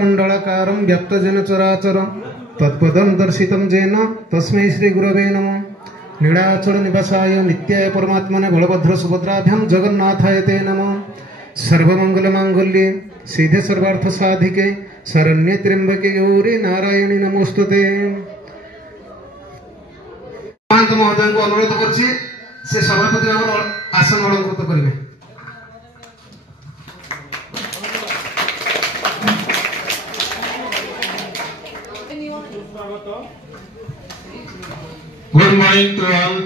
मंडलाकारं व्याप्तजन चराचरं तत्पदं दर्शितं जेन तस्मै श्री गुरवे नमः। नीलाचल निवासाय नित्याय परमात्मने बलभद्र सुभद्राभ्यां जगन्नाथाय ते नमः। सर्वमंगल मांगल्ये सीधे सर्वार्थ साधिके शरण्ये त्र्यंबके गौरी नारायणी नमोस्तुते। महोदय को अनुरोध करछि से सभापति भाव आसन अलंकृत करिवे। Good morning to all.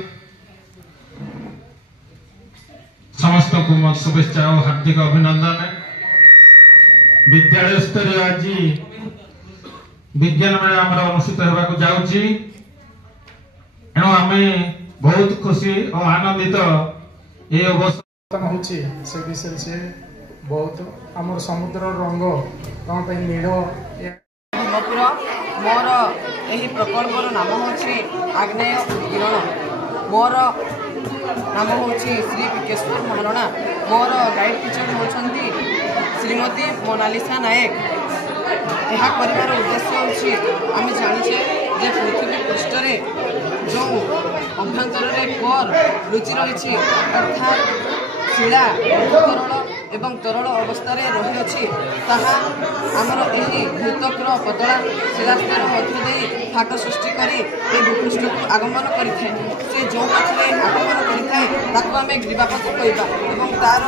समस्त को मत शुभेच्छा और हार्दिक अभिनंदन। विद्यालय स्तरीय आज विज्ञान मेला आमर अनुष्ठित होगा जाऊँगी एणु आम बहुत खुशी और आनंदित ये अवसर होची से विषय से बहुत आमर समुद्र रंग कौन पे नील मोर यही प्रकल्पर नाम हूँ आग्नेय किरण। मोर नाम हूँ श्री विकेश्वर महारणा। मोर गाइड टीचर होती श्रीमती मोनालिसा नायक। यह कर उद्देश्य हूँ आम जाचे जे पृथ्वी पृष्ठ जो अभ्यंतर कोर लुचि रही अर्थात शिला तरल एवं तरल अवस्था रही आमर यही भूतक्र पतला शिलास्तर मध्य फाट सृष्टि कर भूपृष्ठ को आगमन करें। से जो पथरे आगमन करें आम ग्रीवापथ कहवा तार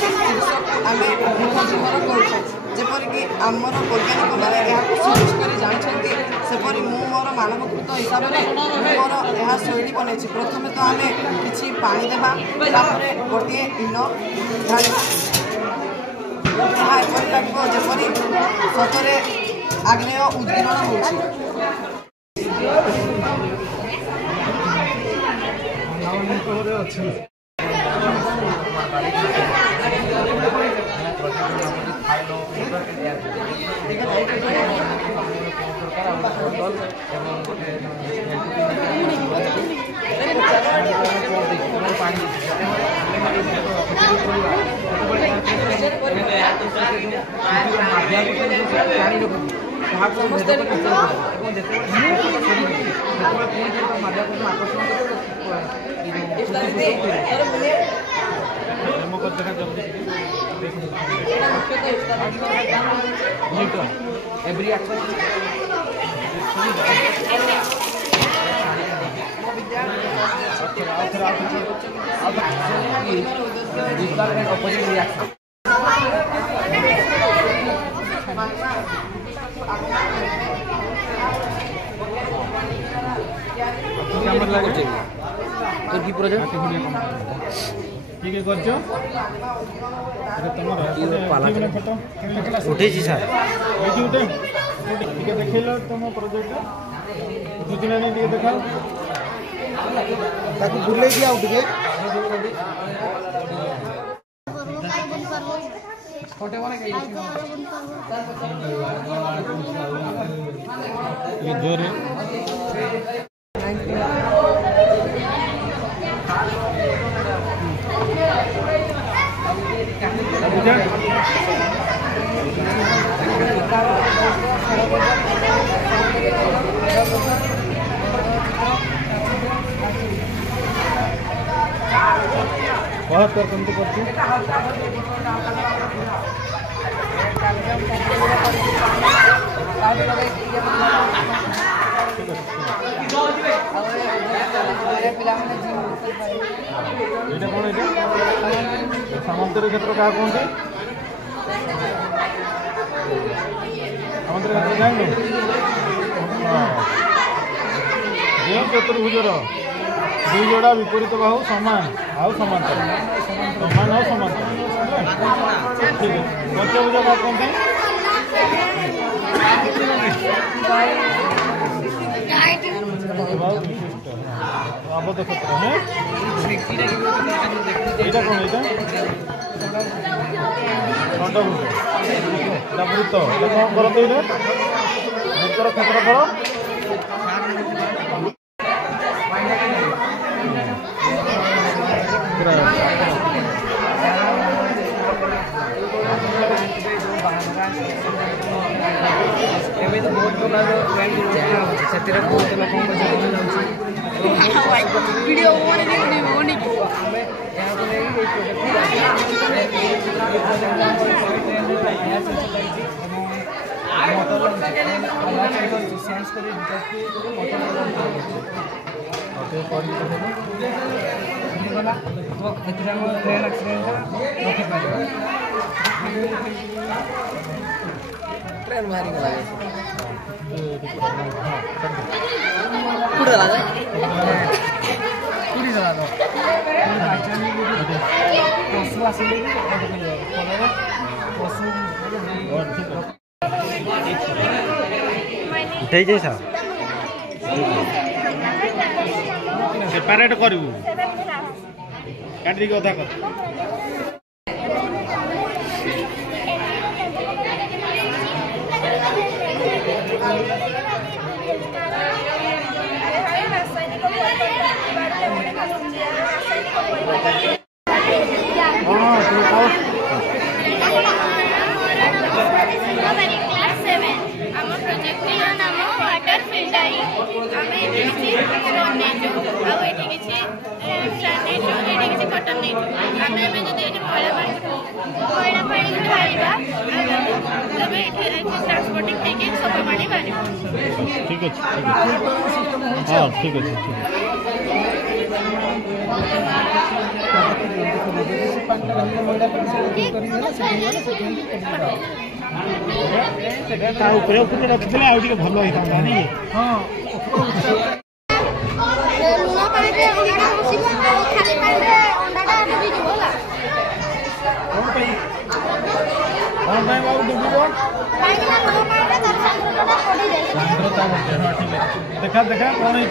शीर्ष को आम भूमध्यूमर कहूँ। जेपरिक आमर वैज्ञानिक मैंने सर्च कर जानते सेपरी मोर मानवकृत हिसाब से मोर यह शैली बनई। प्रथम तो आम कि पानी देवा गोटे इन ढाड़ा जपरी सतरे आग्नेय उद्गीरण हो। देखल तुम प्रोजेक्ट दूसरा नहीं देखा बुले ଏଇଟା କ'ଣ ଏଇଟା ସାମନ୍ତରୀ କ୍ଷେତ୍ର କାହା କୁହନ୍ତି? ସାମନ୍ତରୀ କ୍ଷେତ୍ର ଜାଣିଲୁ? ଯେଉଁ ଚତୁର୍ଭୁଜର ଦୁଇ ଯୋଡ଼ା ବିପରୀତ ବାହୁ ସମାନ ଆଉ ସମାନ୍ତର ସମାନ ଆଉ ସମାନ୍ତର ଠିକ୍ ଅଛି। ପଞ୍ଚଭୁଜ କାହା କୁହନ୍ତି? ଆବଦ୍ଧ କ୍ଷେତ୍ର। হ্যাঁ এইটা কোন এইটা খণ্ডভুজ এটা বৃত্ত এটা কোন করতে এটা বৃত্তর ক্ষেত্রফল ଏବେ ତ ବହୁତ ପ୍ରକାର ଟ୍ରେଣ୍ଡ ହେଉଛି ସେଥିରେ ବହୁତ ଲୋକଙ୍କ ଜୀବନ ଯାଉଛି ଭିଡ଼ିଓ ଆମେ ଏହାକୁ ନେଇ ଏଇ ଏଥିରେ ଆମ ଟ୍ରେନ୍ ଆକ୍ସିଡେଣ୍ଟଟା ରଖିପାରିବା ट्रेन बाहर निकला पूरा लगा पूरी जगह तो पशु आसिले पशु ठीक है सर सेपरेट करू काट दी अधा कर ठीक अच्छे हाँ ठीक अच्छे रखिले आउ टिके भल होता नहीं हाँ देखा देखा कौन है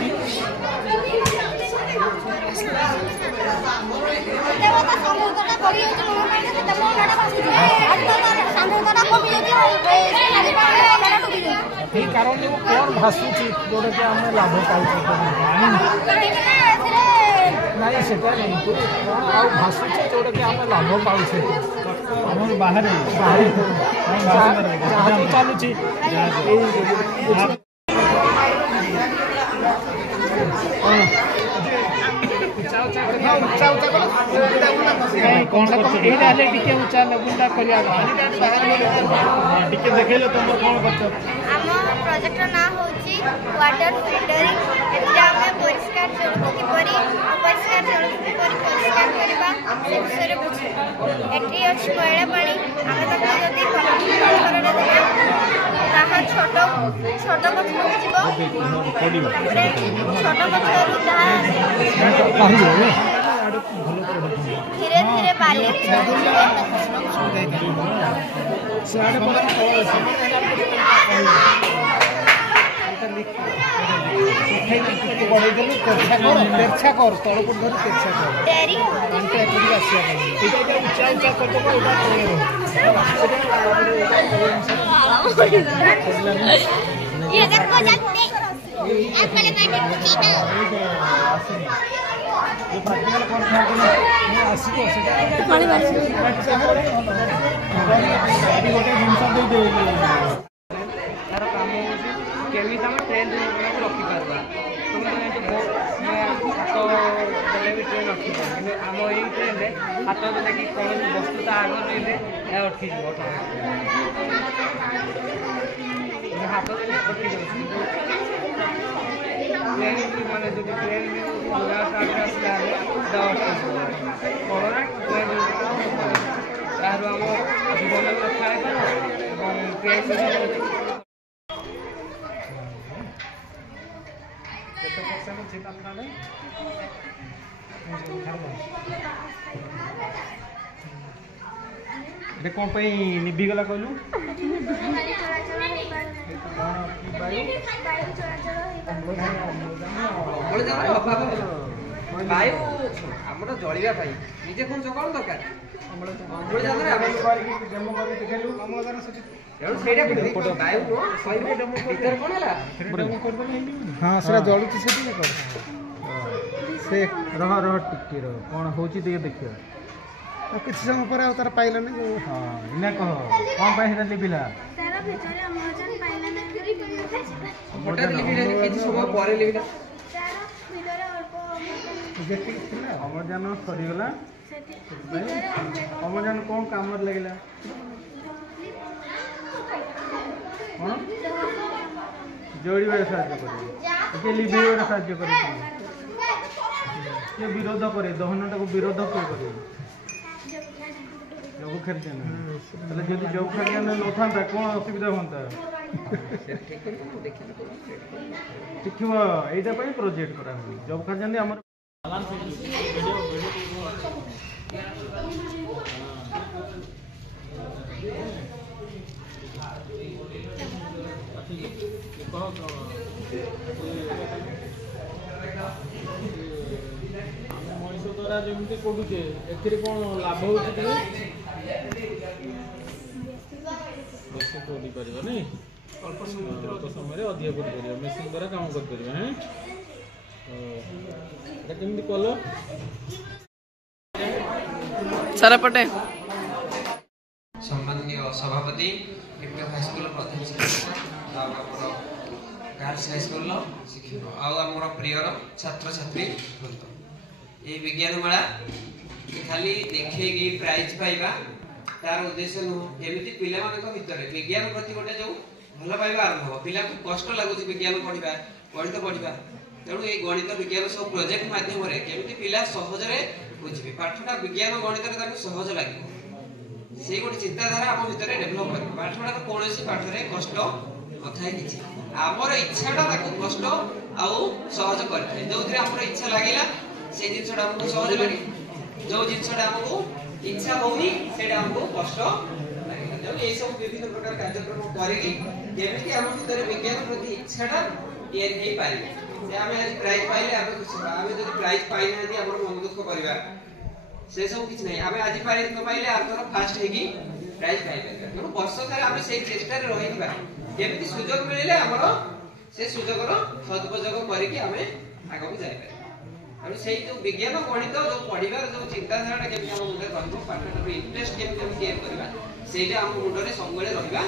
कारण कौन भाषुची जोटा कि आम लाभ पाई नहीं से भाषुची जोटा कि आम लाभ पाचे आम बाहर चलुची कौन टिके उचा लेवलटा करिया टिके देखैलो तुम कौन करछ आम प्रोजेक्ट ना होची वाटर फिल्टरिंग एतिरा हमें परिष्कार जल को किपरि अपरिष्कार जल को किपरि परिष्कार करबा से विषय रे बुझी एटी अछि मैला पानी हमें तक जदी करने देबा ताहा छोट छोट गछरु जीवो छोट गछरु ताहा धीरे धीरे बाली तेरछा कर तलपुर धरी तेरछा कर डेरी आंटे एपडी आसिया एटा उच्चा उच्चा कर दबो ये देखो जाते आपने काटे पूछी ना ये प्रैक्टिकल कोन था कि मैं आसीबो सेटा पानी मारी अभी गोटे जिंस दे दे तार काम होची केमी तम ट्रेन को रखी पारबा तुम तो मैं हाथ देले भी ट्रेन अटकी कि आम यही ट्रेन में हाथ देना कि कौन वस्तु आग रही अटकी हाथ देने अटकी ट्रेन माने जो ट्रेन आसला कौन ट्रेन यार आम जीवन रखा है ट्रेन कौन निभिगला कहलु वायु आम जलिया निजे खोज कौन दरकार हाँ से जलुची से रह रह टिके रह कौन हो देखिए किसी समय पर तार पाइलानी हाँ इना कह कौन पाई लिभिला अम्लजान सरीगला अम्लजान कौन काम लगे कौन जोड़े साहय कर लिभेबार साहय कर विरोध करे दहनटा को विरोध किए कर जब खेलते जब जब खेल न था कौन असुविधा हाँ देखिए यहाँ प्रोजेक्ट करा जब खेल आम मनीष द्वारा जमी करूचे ए कौन लाभ हो नहीं अल्प समय अधिक कर मेसीन द्वारा काम कर कल सारा पटे सम्माननीय सभापति हाईस्कूल प्रधान शिक्षक गर्ल्स हाईस्कूल शिक्षक आमर प्रिय छात्र छात्री ये विज्ञान मेला खाली देखे प्राइज पाइबा तार उद्देश्य नुह एमती पिला भितर विज्ञान प्रति गोटे जो भल पाइबा आरंभ हो पिला कष्ट लगुच विज्ञान पढ़ा गणित पढ़ा तेणु ये गणित विज्ञान सब प्रोजेक्ट माध्यम केमती पिला सहजरे बुझे पाठटा विज्ञान गणित सहज लगे से गोटे चिंताधारा आम भितर डेभलप कर पाठटा कौन पाठरे कष्ट नथाए कि आमर इच्छाटा कष्ट आउ सहज करते जो आम इच्छा लगे से जिनसा आमको सहज लगे जो जिनसा आमको इच्छा होनी से आमको कष्ट लगे ये सब विभिन्न प्रकार कार्यक्रम करके आम भर विज्ञान प्रति इच्छाटा या प्राइज पाइले आम जो प्राइज पाई ना मन दुख करवा से सब किसी ना आम आज प्राइज न पाइले आर फास्ट होगी प्राइज पाई तेणु वर्ष सारा आम से चेष्टा रही जमी सुजोग मिले आमर से सुजोगर सदुपयोग करके आम आगे जापर से जो विज्ञान गणित जो पढ़ार जो चिंताधारा केमी आम मुंडे पाठ इंटरेस्ट केमी क्रिएट करवा से आम मुंडे सब रहा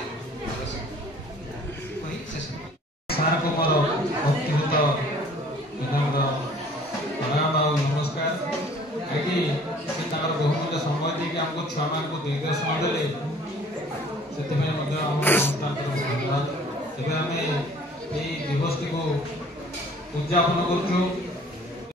सार को मोर भक्तिभूत प्रणाम और नमस्कार कि बहुमूल्य समय देके आमको छुआ मान को निर्देशन देले से संस्थान धन्यवाद। आम दिवस को उद्यापन कर